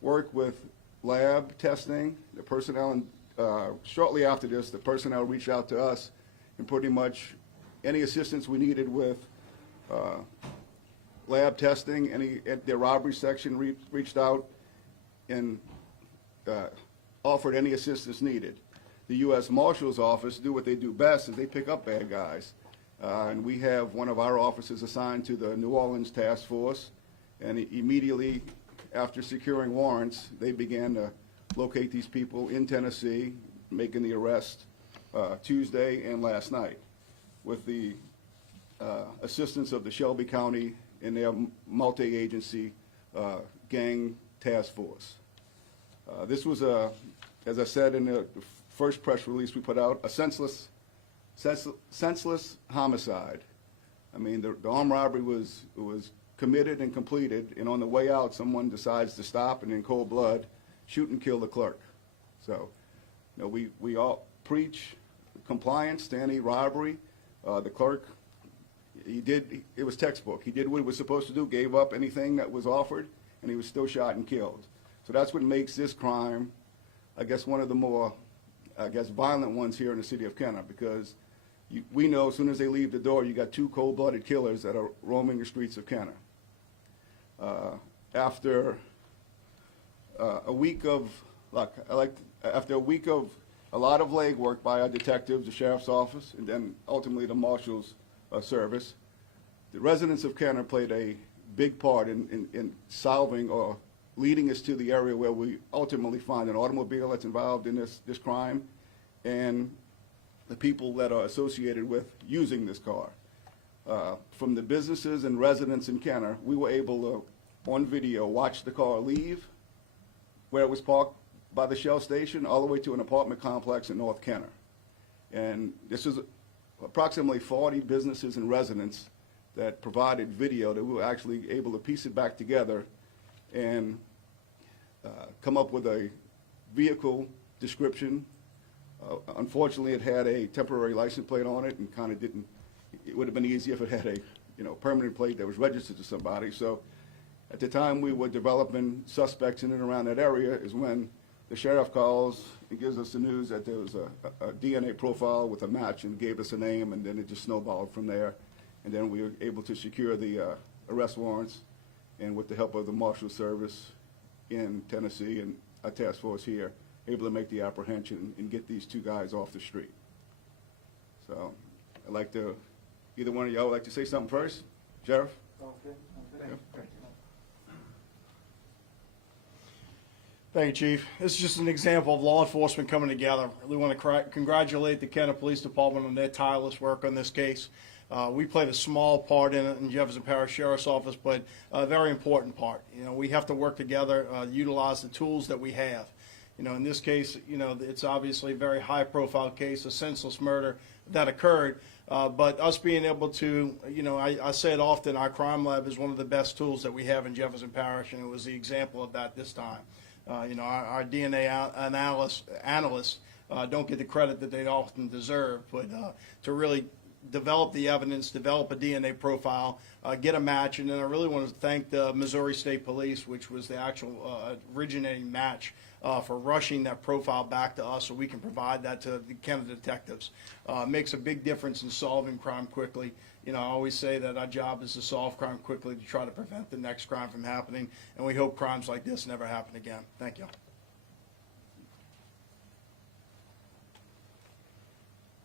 work with lab testing. The personnel, shortly after this, the personnel reached out to us and pretty much any assistance we needed with lab testing. Their robbery section reached out and offered any assistance needed. The U.S. Marshal's Office do what they do best, is they pick up bad guys. And we have one of our officers assigned to the New Orleans Task Force, and immediately after securing warrants, they began to locate these people in Tennessee, making the arrest Tuesday and last night with the assistance of the Shelby County and their multi-agency gang task force. This was, as I said in the first press release we put out, a senseless homicide. I mean, the armed robbery was committed and completed, and on the way out, someone decides to stop and in cold blood shoot and kill the clerk. So, you know, we all preach compliance to any robbery. The clerk, it was textbook. He did what he was supposed to do, gave up anything that was offered, and he was still shot and killed. So that's what makes this crime, I guess, one of the more, violent ones here in the city of Kenner, because we know as soon as they leave the door, you got two cold-blooded killers that are roaming the streets of Kenner. After a week of a lot of legwork by our detectives, the Sheriff's Office, and then ultimately the Marshal's Service, the residents of Kenner played a big part in solving or leading us to the area where we ultimately find an automobile that's involved in this crime and the people that are associated with using this car. From the businesses and residents in Kenner, we were able to, on video, watch the car leave where it was parked by the Shell station all the way to an apartment complex in North Kenner. And this is approximately 40 businesses and residents that provided video that we were actually able to piece it back together and come up with a vehicle description. Unfortunately, it had a temporary license plate on it and kind of didn't, it would have been easy if it had a permanent plate that was registered to somebody. So at the time we were developing suspects in and around that area is when the sheriff calls and gives us the news that there was a DNA profile with a match and gave us a name, and then it just snowballed from there. And then we were able to secure the arrest warrants, and with the help of the Marshal Service in Tennessee and a task force here, able to make the apprehension and get these two guys off the street. So I'd like to, either one of y'all would like to say something first? Sheriff? Okay. Yeah. Thank you, Chief. This is just an example of law enforcement coming together. We want to congratulate the Kenner Police Department on their tireless work on this case. We played a small part in it in Jefferson Parish Sheriff's Office, but a very important part. You know, we have to work together, utilize the tools that we have. You know, in this case, you know, it's obviously a very high-profile case, a senseless murder that occurred. But us being able to, you know, I say it often, our crime lab is one of the best tools that we have in Jefferson Parish, and it was the example of that this time. You know, our DNA analysts don't get the credit that they often deserve, but to really develop the evidence, develop a DNA profile, get a match, and then I really want to thank the Missouri State Police, which was the actual originating match for rushing that profile back to us so we can provide that to the Kenner detectives. Makes a big difference in solving crime quickly. You know, I always say that our job is to solve crime quickly to try to prevent the next crime from happening, and we hope crimes like this never happen again. Thank you.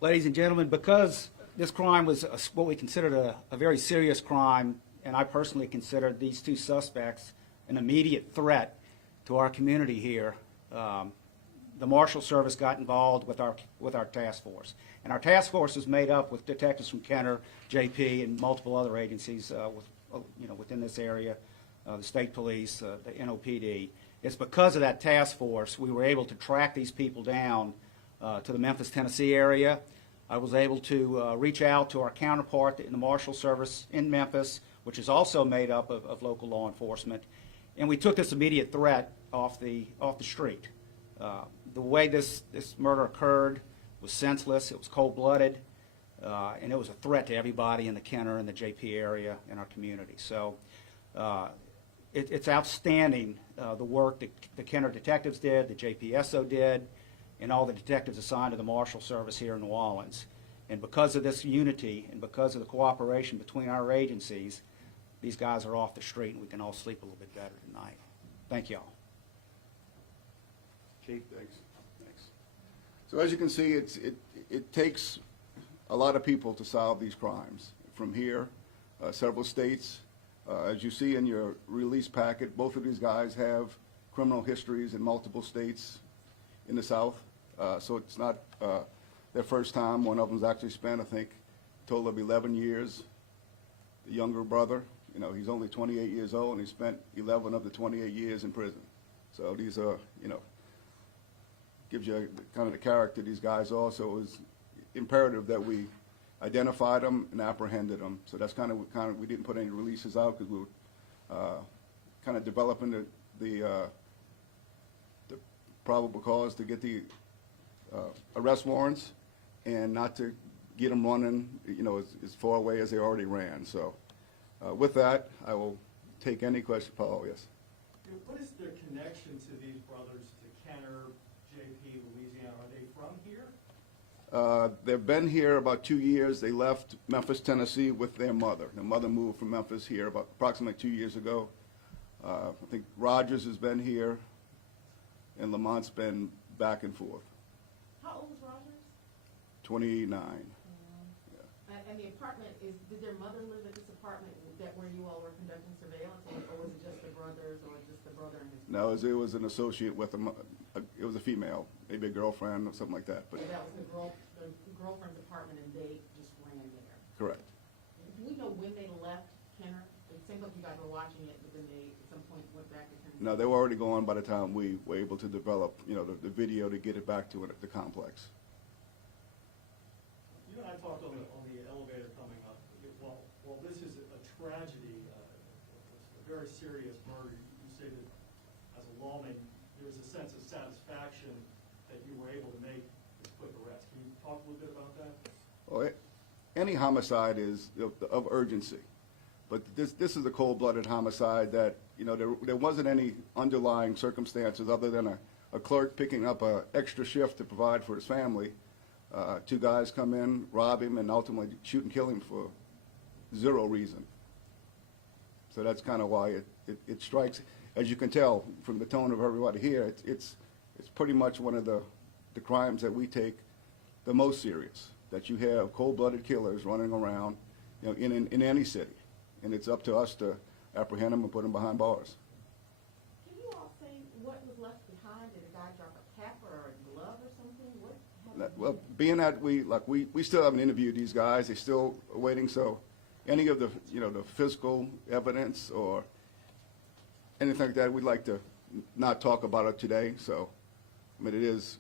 Ladies and gentlemen, because this crime was what we considered a very serious crime, and I personally considered these two suspects an immediate threat to our community here, the Marshal Service got involved with our task force. And our task force is made up with detectives from Kenner, JP, and multiple other agencies within this area, the state police, the NOPD. It's because of that task force we were able to track these people down to the Memphis, Tennessee area. I was able to reach out to our counterpart in the Marshal Service in Memphis, which is also made up of local law enforcement, and we took this immediate threat off the street. The way this murder occurred was senseless. It was cold-blooded. and it was a threat to everybody in the Kenner and the JP area in our community. So it's outstanding, the work that the Kenner detectives did, the JPSO did, and all the detectives assigned to the Marshal Service here in New Orleans. And because of this unity and because of the cooperation between our agencies, these guys are off the street and we can all sleep a little bit better tonight. Thank you all. Chief, thanks. So as you can see, it takes a lot of people to solve these crimes. From here, several states, as you see in your release packet, both of these guys have criminal histories in multiple states in the South. So it's not their first time. One of them's actually spent, I think, a total of 11 years. The younger brother, he's only 28 years old, and he spent 11 of the 28 years in prison. So these are, gives you kind of the character of these guys also. It was imperative that we identified them and apprehended them. So that's kind of we didn't put any releases out because we were kind of developing the probable cause to get the arrest warrants and not to get them running, as far away as they already ran. So with that, I will take any question. Paul, yes. What is their connection to these brothers, to Kenner, JP, Louisiana? Are they from here? They've been here about 2 years. They left Memphis, Tennessee with their mother. Their mother moved from Memphis here about approximately 2 years ago. I think Rogers has been here, and Lamont's been back and forth. How old is Rogers? 29. And the apartment did their mother live at this apartment where you all were conducting surveillance, or was it just the brothers, or just the brother and his No, it was an associate with him. It was a female, maybe a girlfriend or something like that. But so that was the girlfriend's apartment, and they just ran there. Correct. Do we know when they left Kenner? It seems like you guys were watching it, but then they at some point went back to Kenner. No, they were already gone by the time we were able to develop, the video to get it back to the complex. You and I talked on the elevator coming up. Well, this is a tragedy, a very serious murder. You say that as a lawman, there was a sense of satisfaction that you were able to make this quick arrest. Can you talk a little bit about that? Well, any homicide is of urgency, but this is a cold-blooded homicide that there wasn't any underlying circumstances other than a clerk picking up an extra shift to provide for his family. Two guys come in, rob him, and ultimately shoot and kill him for zero reason. So that's kind of why it strikes. As you can tell from the tone of everybody here, it's pretty much one of the crimes that we take the most serious. That you have cold-blooded killers running around, in any city, and it's up to us to apprehend them and put them behind bars. Can you all say what was left behind? Did a guy drop a cap or a glove or something? What happened? Well, being that we still haven't interviewed these guys, they're still waiting. So any of the the physical evidence or anything like that, we'd like to not talk about it today. So it is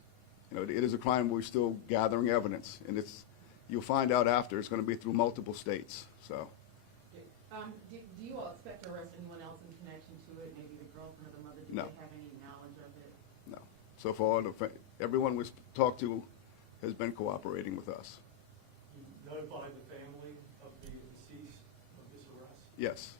it is a crime. We're still gathering evidence, and you'll find out after. It's going to be through multiple states. So. Do you all expect to arrest anyone else in connection to it? Maybe the girlfriend or the mother? Do No. they have any knowledge of it? No. So far, everyone we've talked to has been cooperating with us. You notified the family of the deceased of this arrest? Yes.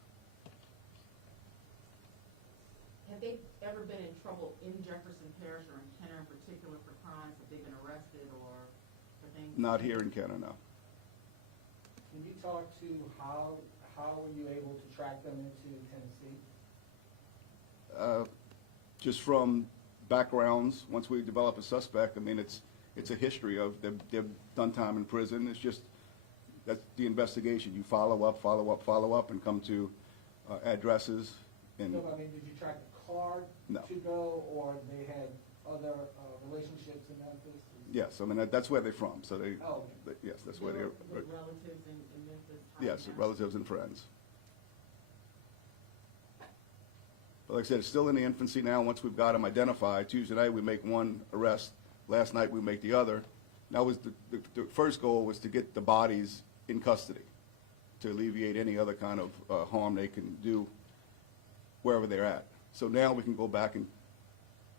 Have they ever been in trouble in Jefferson Parish or in Kenner in particular for crimes? Have they been arrested or for things? Not here in Kenner, no. Can you talk to how were you able to track them into Tennessee? Just from backgrounds, once we develop a suspect, it's a history of they've done time in prison. It's just that's the investigation. You follow up, and come to addresses. And So, did you track the car No. to go, or they had other relationships in Memphis? yes, that's where they're from. So Oh. yes, that's where they're. Relatives in Memphis? Yes, relatives and friends. But like I said, it's still in the infancy now. Once we've got them identified, Tuesday night we make one arrest. Last night we make the other. Now was the first goal was to get the bodies in custody to alleviate any other kind of harm they can do wherever they're at. So now we can go back and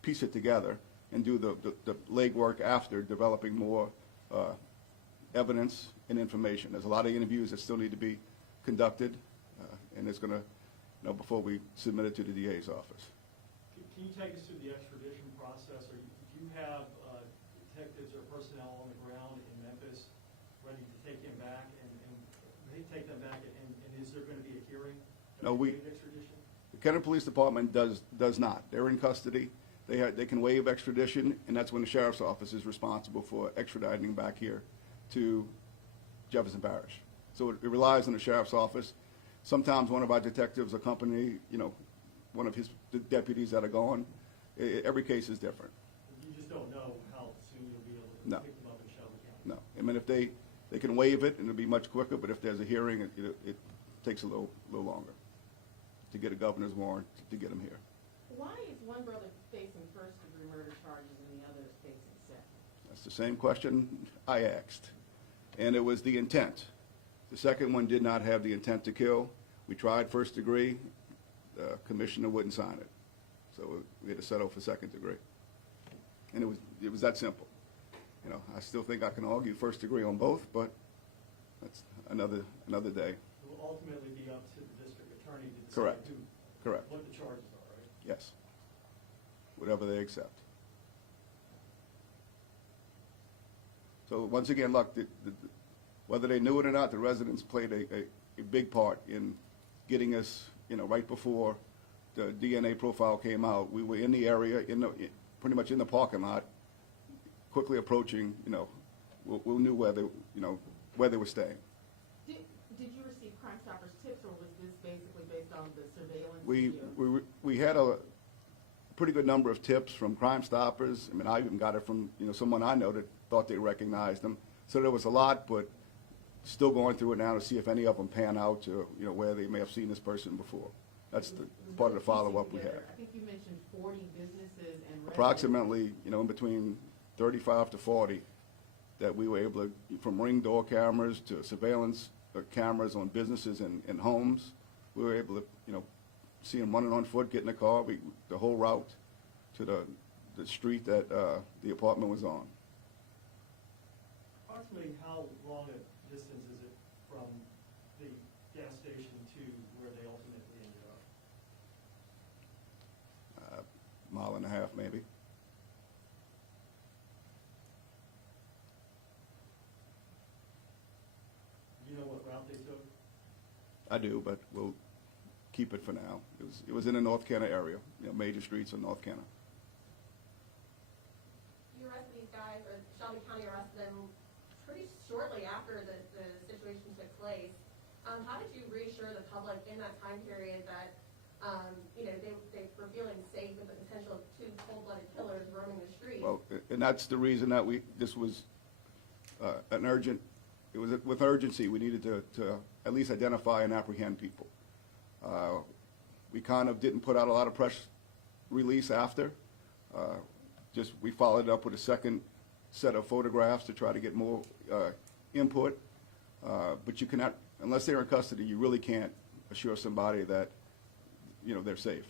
piece it together and do the legwork after developing more evidence and information. There's a lot of interviews that still need to be conducted, and it's going to, before we submit it to the DA's office. Can you take us through the extradition process? Do you have detectives or personnel on the ground in Memphis ready to take him back, and they take them back, and is there going to be a hearing? No, Extradition? the Kenner Police Department does not. They're in custody. They can waive extradition, and that's when the sheriff's office is responsible for extraditing back here to Jefferson Parish. So it relies on the sheriff's office. Sometimes one of our detectives accompany, one of his deputies that are gone. Every case is different. You just don't know how soon you'll be able to No. pick them up in Shelby County? No. I mean, if they can waive it, and it'll be much quicker, but if there's a hearing, it takes a little longer to get a governor's warrant to get him here. Why is one brother facing first-degree murder charges and the other is facing second? That's the same question I asked. And it was the intent. The second one did not have the intent to kill. We tried first degree. The commissioner wouldn't sign it. So we had to settle for second degree. And it was that simple. I still think I can argue first degree on both, but that's another day. It will ultimately be up to the district attorney to decide Correct. Correct. what the charges are, right? Yes. Whatever they accept. So once again, look, whether they knew it or not, the residents played a big part in getting us, right before the DNA profile came out. We were in the area, pretty much in the parking lot, quickly approaching, we knew where they were staying. Did you receive Crime Stoppers tips, or was this basically based on the surveillance? We had a pretty good number of tips from Crime Stoppers. I mean, I even got it from, someone I know that thought they recognized them. So there was a lot, but still going through it now to see if any of them pan out to, where they may have seen this person before. That's the part of the follow-up we have. I think you mentioned 40 businesses and Approximately, in between 35 to 40 that we were able to, from ring door cameras to surveillance cameras on businesses and homes, we were able to, see them running on foot, get in the car, the whole route to the street that the apartment was on. Approximately how long a distance is it from the gas station to where they ultimately ended up? Mile and a half, maybe. Do you know what route they took? I do, but we'll keep it for now. It was in the North Canna area, major streets in North Canna. You arrested these guys, or Shelby County arrested them pretty shortly after the situation took place. How did you reassure the public in that time period that they were feeling safe with the potential of two cold-blooded killers roaming the streets? Well, and that's the reason that this was it was with urgency. We needed to at least identify and apprehend people. We kind of didn't put out a lot of press release after. We followed up with a second set of photographs to try to get more input. But you cannot, unless they're in custody, you really can't assure somebody that, they're safe.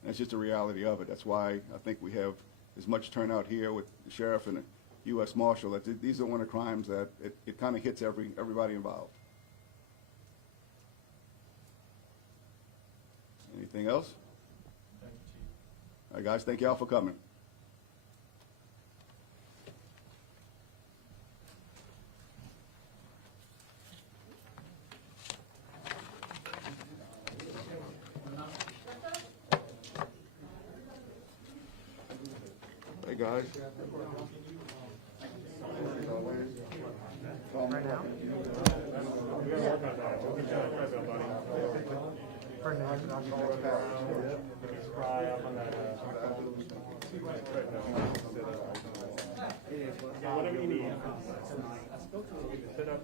And that's just the reality of it. That's why I think we have as much turnout here with the sheriff and the U.S. Marshal. That these are one of the crimes that it kind of hits everybody involved. Anything else? Thank you, Chief. All right, guys, thank you all for coming. Hey, guys. Right now? Whatever you need. Sit up.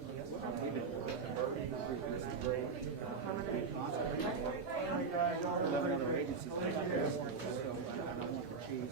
Other agencies, so I don't want the chief.